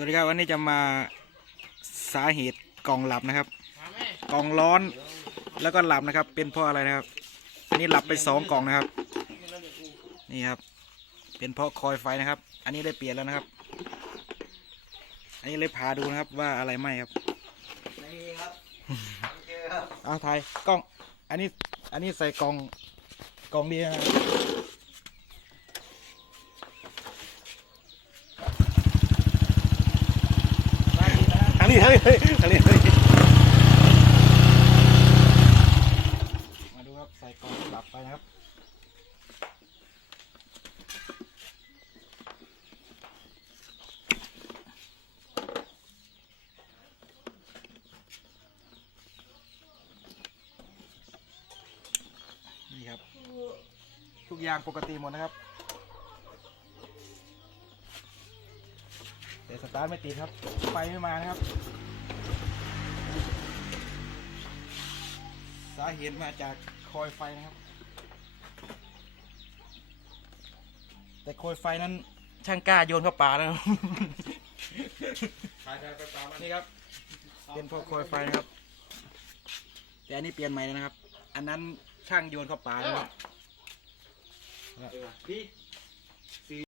วัสดีครับวันนี้จะมาสาเหตุกล่องหลับนะครับ กล่องร้อนแล้วก็หลับนะครับ เป็นเพราะอะไรนะครับอันนี้หลับไปสองกล่องนะครับ นี่ครับ เป็นเพราะคอยไฟนะครับ อันนี้ได้เปลี่ยนแล้วนะครับ อันนี้เลยพาดูนะครับว่าอะไรไหมครับนี่ครับโอเคครับเอาถ่ายกล้อง อันนี้อันนี้ใส่กล่องกล่องดีนะครับ ทางนี้ทางนี้ทางนี้มาดูครับใส่กล่องหลับไปนะครับนี่ครับ ทุกอย่างปกติหมดนะครับ แต่สตาร์ทไม่ติดครับ ไฟไม่มานะครับ สาเหตุมาจากคอยไฟนะครับ แต่โคอยไฟนั้นช่างกล้าโยนเข้าป่าแล้วครับนี่ครับ เป็นพวกโคอยไฟนะครับ แต่อันนี้เปลี่ยนใหม่แล้วนะครับ อันนั้นช่างโยนเข้าป่าแล้วครับพี่